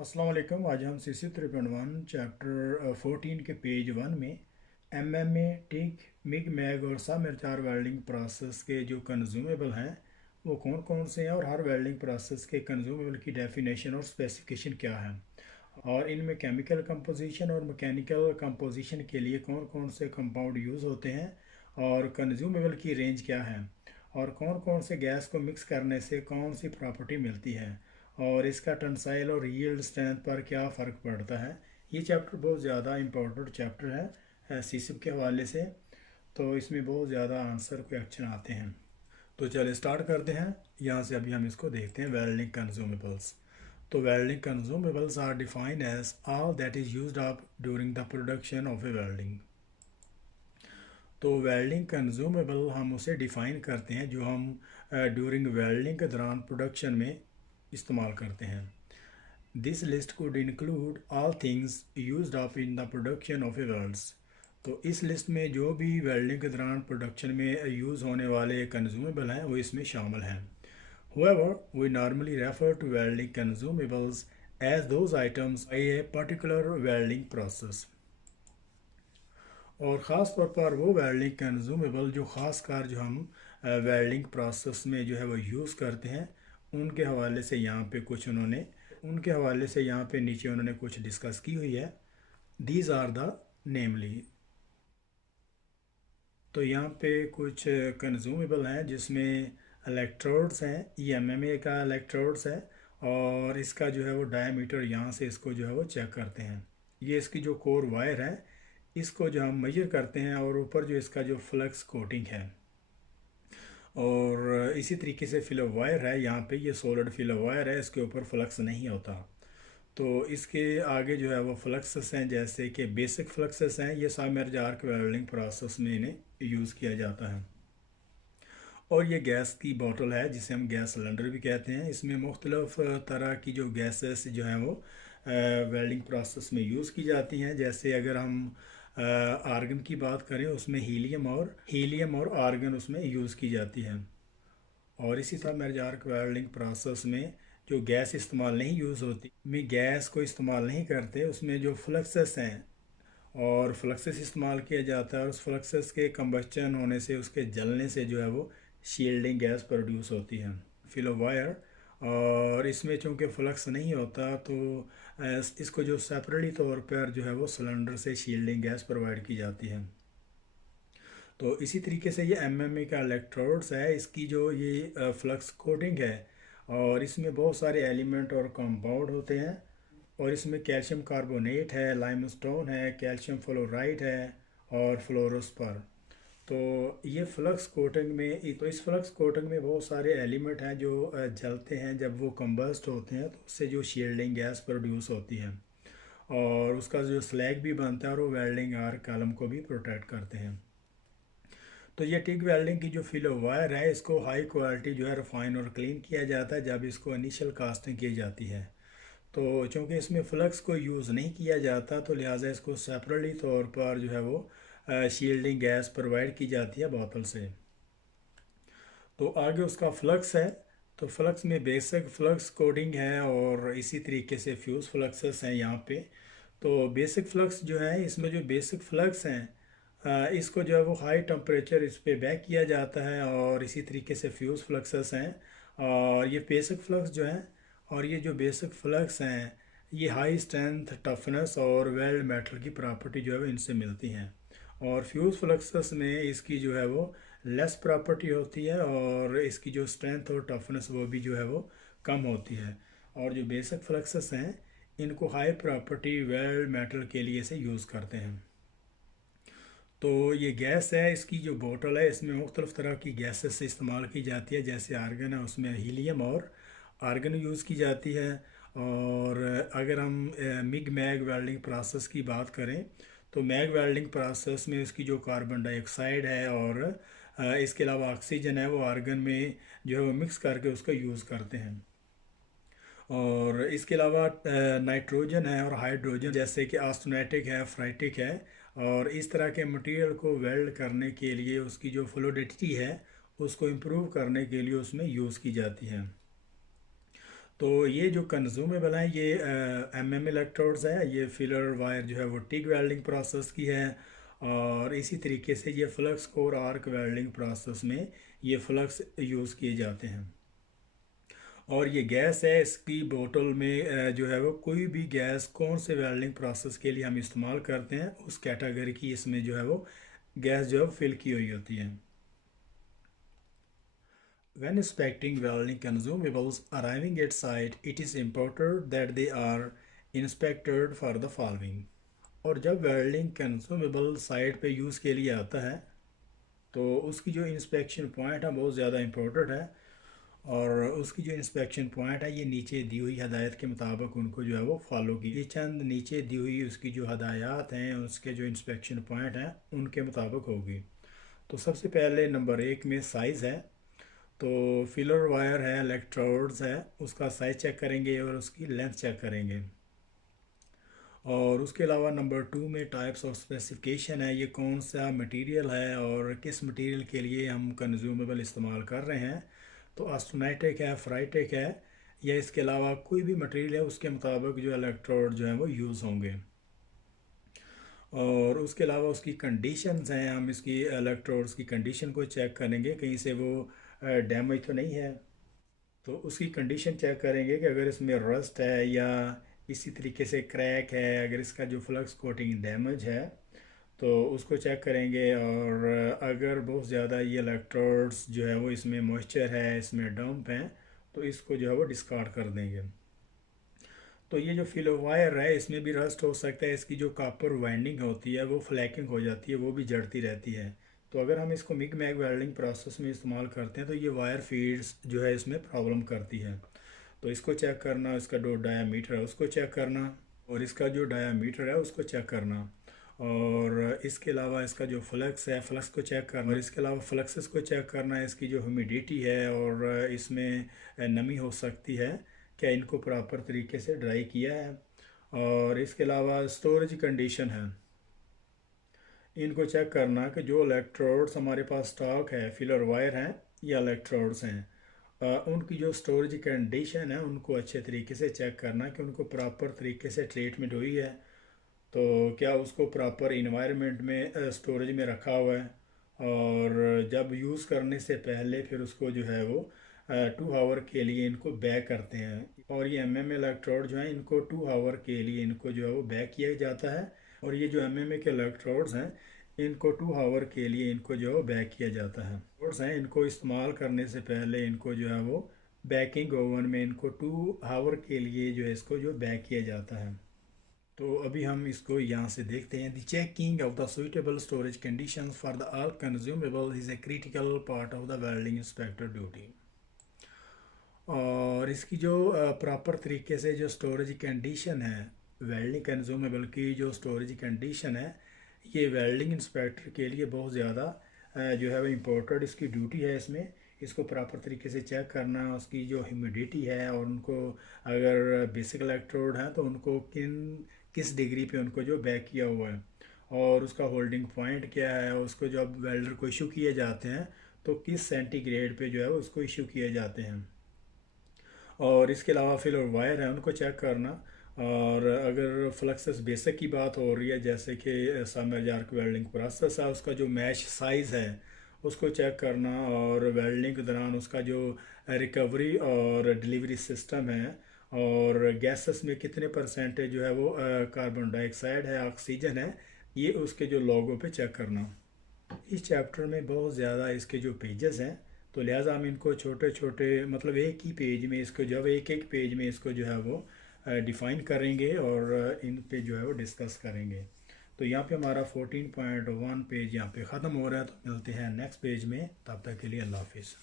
अस्सलाम वालेकुम। आज हम CC 3.1 चैप्टर 14 के पेज 1 में MMA, टिक, मिग मैग और सामेरचार वेल्डिंग प्रोसेस के जो कंज्यूमेबल हैं वो कौन कौन से हैं और हर वेल्डिंग प्रोसेस के कंज्यूमेबल की डेफिनेशन और स्पेसिफिकेशन क्या है और इनमें केमिकल कंपोजिशन और मैकेनिकल कंपोजिशन के लिए कौन कौन से कंपाउंड यूज़ होते हैं और कंज्यूमेबल की रेंज क्या है और कौन कौन से गैस को मिक्स करने से कौन सी प्रॉपर्टी मिलती है और इसका टेंसाइल और यील्ड स्ट्रेंथ पर क्या फ़र्क पड़ता है। ये चैप्टर बहुत ज़्यादा इम्पोर्टेंट चैप्टर है सीसिप के हवाले से। तो इसमें बहुत ज़्यादा आंसर क्वेश्चन आते हैं। तो चलिए स्टार्ट करते हैं। यहाँ से अभी हम इसको देखते हैं वेल्डिंग कंज्यूमेबल्स। तो welding consumables are defined as all that is used up during the production of a welding. तो वेल्डिंग कंज्यूमेबल हम उसे डिफ़ाइन करते हैं जो हम ड्यूरिंग वेल्डिंग के दौरान प्रोडक्शन में इस्तेमाल करते हैं। This list could include all things used up in the production of a welds। तो इस लिस्ट में जो भी वेल्डिंग के दौरान प्रोडक्शन में यूज़ होने वाले कंज्यूमेबल हैं वो इसमें शामिल हैं। However, we normally refer to welding consumables as those items by a particular welding process। और ख़ास तौर पर वो वेल्डिंग कंज्यूमेबल जो ख़ास कर जो हम वेल्डिंग प्रोसेस में जो है वो यूज़ करते हैं उनके हवाले से यहाँ पे कुछ नीचे उन्होंने कुछ डिस्कस की हुई है। दीज आर द नेमली। तो यहाँ पे कुछ कंज्यूमेबल हैं जिसमें इलेक्ट्रोड्स हैं। ये MMA का इलेक्ट्रोड्स है और इसका जो है वो डायमीटर यहाँ से इसको जो है वो चेक करते हैं। ये इसकी जो कोर वायर है इसको जो हम मेजर करते हैं और ऊपर जो इसका जो फ्लक्स कोटिंग है और इसी तरीके से फिलर वायर है। यहाँ पे ये सॉलिड फिलर वायर है, इसके ऊपर फ्लक्स नहीं होता। तो इसके आगे जो है वो फ्लक्सेस हैं जैसे कि बेसिक फ्लक्सेस हैं। ये सामेरज आर्क वेल्डिंग प्रोसेस में इन्हें यूज़ किया जाता है। और ये गैस की बोतल है जिसे हम गैस सिलेंडर भी कहते हैं। इसमें मुख्तलिफ तरह की जो गैसेस जो हैं वो वेल्डिंग प्रोसेस में यूज़ की जाती हैं। जैसे अगर हम आर्गन की बात करें उसमें हीलियम और आर्गन उसमें यूज़ की जाती है। और इसी तरह मेरे आर्क वेल्डिंग प्रोसेस में जो गैस इस्तेमाल नहीं यूज़ होती में गैस को इस्तेमाल नहीं करते, उसमें जो फ्लक्सेस हैं और फ्लक्सेस इस्तेमाल किया जाता है और उस फ्लक्सेस के कंबस्चन होने से उसके जलने से जो है वो शील्डिंग गैस प्रोड्यूस होती है फिलो वायर। और इसमें चूँकि फ्लक्स नहीं होता तो इसको जो सेपरेटली तौर पर जो है वो सिलेंडर से शील्डिंग गैस प्रोवाइड की जाती है। तो इसी तरीके से ये MMA का इलेक्ट्रोड्स है, इसकी जो ये फ्लक्स कोटिंग है और इसमें बहुत सारे एलिमेंट और कंपाउंड होते हैं और इसमें कैल्शियम कार्बोनेट है, लाइमस्टोन है, कैल्शियम फ्लोराइड है और फ्लोरोस्पर। तो ये फ्लक्स कोटिंग में तो इस फ्लक्स कोटिंग में बहुत सारे एलिमेंट हैं जो जलते हैं। जब वो कंबस्ट होते हैं तो उससे जो शील्डिंग गैस प्रोड्यूस होती है और उसका जो स्लैग भी बनता है और वो वेल्डिंग आर्क कॉलम को भी प्रोटेक्ट करते हैं। तो ये टिक वेल्डिंग की जो फिलो वायर है इसको हाई क्वालिटी जो है रिफाइन और क्लीन किया जाता है जब इसको इनिशियल कास्टिंग की जाती है। तो चूँकि इसमें फ्लक्स को यूज़ नहीं किया जाता तो लिहाजा इसको सेपरेटली तौर पर जो है वो शील्डिंग गैस प्रोवाइड की जाती है बोतल से। तो आगे उसका फ्लक्स है। तो फ्लक्स में बेसिक फ्लक्स कोडिंग है और इसी तरीके से फ्यूज़ फ्लक्सेस हैं यहाँ पे। तो बेसिक फ्लक्स जो है इसमें जो बेसिक फ्लक्स हैं इसको जो है वो हाई टेम्परेचर इस पे बैक किया जाता है और इसी तरीके से फ्यूज़ फ्लक्सेस हैं और ये बेसिक फ्लक्स जो हैं और ये जो बेसिक फ्लक्स हैं ये हाई स्ट्रेंथ टफनेस और वेल्ड मेटल की प्रॉपर्टी जो है वो इनसे मिलती हैं। और फ्यूज़ फ्लक्सेस में इसकी जो है वो लेस प्रॉपर्टी होती है और इसकी जो स्ट्रेंथ और टफनेस वो भी जो है वो कम होती है। और जो बेसिक फ्लक्सेस हैं इनको हाई प्रॉपर्टी वेल्ड मेटल के लिए से यूज़ करते हैं। तो ये गैस है, इसकी जो बोतल है इसमें मुख्तलिफ़ तरह की गैसेस इस्तेमाल की जाती है। जैसे आर्गन है उसमें हीलियम और आर्गन यूज़ की जाती है। और अगर हम मिग मैग वेल्डिंग प्रोसेस की बात करें तो मैग वेल्डिंग प्रोसेस में इसकी जो कार्बन डाइऑक्साइड है और इसके अलावा ऑक्सीजन है वो आर्गन में जो है वो मिक्स करके उसका यूज़ करते हैं। और इसके अलावा नाइट्रोजन है और हाइड्रोजन जैसे कि ऑस्टेनेटिक है, फ्राइटिक है। और इस तरह के मटेरियल को वेल्ड करने के लिए उसकी जो फ्लूइडिटी है उसको इम्प्रूव करने के लिए उसमें यूज़ की जाती है। तो ये जो कंज्यूमेबल हैं ये एमएम इलेक्ट्रोड्स है, ये फिलर वायर जो है वो टिग वेल्डिंग प्रोसेस की है। और इसी तरीके से ये flux core arc welding process में ये फ्लक्स यूज़ किए जाते हैं। और ये गैस है, इसकी बोतल में जो है वो कोई भी गैस कौन से वेल्डिंग प्रोसेस के लिए हम इस्तेमाल करते हैं उस कैटेगरी की इसमें जो है वो गैस जो है फिल की हुई होती है। When inspecting welding consumables arriving at site, it is important that they are inspected for the following. और जब वेल्डिंग कंज्यूमेबल साइट पे यूज़ के लिए आता है तो उसकी जो इंस्पेक्शन पॉइंट है बहुत ज़्यादा इम्पोर्टेंट है। और उसकी जो इंस्पेक्शन पॉइंट है ये नीचे दी हुई हदायत के मुताबिक उनको जो है वो फॉलो की। ये चंद नीचे दी हुई उसकी जो हदायत हैं उसके जो इंस्पेक्शन पॉइंट हैं उनके मुताबिक होगी। तो सबसे पहले नंबर 1 में साइज़ है, तो फिलर वायर है, इलेक्ट्रोड्स है, उसका साइज चेक करेंगे और उसकी लेंथ चेक करेंगे। और उसके अलावा नंबर 2 में टाइप्स ऑफ स्पेसिफिकेशन है, ये कौन सा मटेरियल है और किस मटेरियल के लिए हम कंज्यूमेबल इस्तेमाल कर रहे हैं। तो ऑस्टेनाइटिक है, फेराइटिक है, या इसके अलावा कोई भी मटेरियल है उसके मुताबिक जो इलेक्ट्रोड जो है वो यूज़ होंगे। और उसके अलावा उसकी कंडीशंस हैं, हम इसकी इलेक्ट्रोड्स की कंडीशन को चेक करेंगे कहीं से वो डैमेज तो नहीं है। तो उसकी कंडीशन चेक करेंगे कि अगर इसमें रस्ट है या इसी तरीके से क्रैक है, अगर इसका जो फ्लक्स कोटिंग डैमेज है तो उसको चेक करेंगे। और अगर बहुत ज़्यादा ये इलेक्ट्रोड्स जो है वो इसमें मॉइस्चर है, इसमें डंप है, तो इसको जो है वो डिस्कार्ड कर देंगे। तो ये जो फिलो वायर है इसमें भी रस्ट हो सकता है, इसकी जो कॉपर वाइंडिंग होती है वो फ्लैकिंग हो जाती है, वो भी जड़ती रहती है। तो अगर हम इसको मिग मैग वेल्डिंग प्रोसेस में इस्तेमाल करते हैं तो ये वायर फीड्स जो है इसमें प्रॉब्लम करती है। तो इसको चेक करना, इसका जो डायामीटर है उसको चेक करना, और इसका जो डायामीटर है उसको चेक करना। और इसके अलावा इसका जो फ्लक्स है फ्लक्स को चेक करना, और इसके अलावा फ्लक्सेस को चेक करना, इसकी जो ह्यूमिडिटी है और इसमें नमी हो सकती है, क्या इनको प्रॉपर तरीके से ड्राई किया है। और इसके अलावा स्टोरेज कंडीशन है, इनको चेक करना कि जो इलेक्ट्रोड्स हमारे पास स्टॉक है, फिलर वायर हैं या इलेक्ट्रोड्स हैं, उनकी जो स्टोरेज कंडीशन है उनको अच्छे तरीके से चेक करना कि उनको प्रॉपर तरीके से ट्रीटमेंट हुई है, तो क्या उसको प्रॉपर इन्वायरमेंट में स्टोरेज में रखा हुआ है। और जब यूज़ करने से पहले फिर उसको जो है वो 2 आवर के लिए इनको बैक करते हैं। और ये एमएम इलेक्ट्रोड जो है इनको 2 आवर के लिए इनको जो है वो बैक किया जाता है। और ये जो एमएम के इलेक्ट्रोड्स हैं इनको 2 आवर के लिए इनको जो है बैक किया जाता है। इलेक्ट्रोड्स हैं इनको इस्तेमाल करने से पहले इनको जो है वो बैकिंग ओवन में इनको 2 आवर के लिए जो है इसको जो बैक किया जाता है। तो अभी हम इसको यहाँ से देखते हैं। The checking of the suitable storage conditions for the all consumable is a critical part of the welding inspector duty. और इसकी जो प्रॉपर तरीके से जो स्टोरेज कंडीशन है, वेल्डिंग कंज्यूमेबल की जो स्टोरेज कंडीशन है, ये वेल्डिंग इंस्पेक्टर के लिए बहुत ज़्यादा जो है वो इम्पोर्टेंट इसकी ड्यूटी है। इसमें इसको प्रॉपर तरीके से चेक करना, उसकी जो ह्यूमिडिटी है और उनको अगर बेसिक इलेक्ट्रोड हैं तो उनको किस डिग्री पे उनको जो बैक किया हुआ है, और उसका होल्डिंग पॉइंट क्या है, उसको जब वेल्डर को इशू किए जाते हैं तो किस सेंटीग्रेड पे जो है उसको इशू किए जाते हैं। और इसके अलावा फिर वायर है उनको चेक करना। और अगर फ्लक्सेस बेसिक की बात हो रही है जैसे कि सबमर्ज आर्क वेल्डिंग प्रोसेस है, उसका जो मैश साइज़ है उसको चेक करना। और वेल्डिंग के दौरान उसका जो रिकवरी और डिलीवरी सिस्टम है, और गैसेस में कितने परसेंटेज जो है वो कार्बन डाइऑक्साइड है, ऑक्सीजन है, ये उसके जो लोगों पे चेक करना। इस चैप्टर में बहुत ज़्यादा इसके जो पेजेस हैं तो लिहाजा हम इनको छोटे छोटे मतलब एक ही पेज में इसको जब एक एक पेज में इसको जो है वो डिफ़ाइन करेंगे और इन पे जो है वो डिस्कस करेंगे। तो यहाँ पे हमारा 14.1 पेज यहाँ पे ख़त्म हो रहा है। तो मिलते हैं नेक्स्ट पेज में, तब तक के लिए अल्लाह हाफिज़।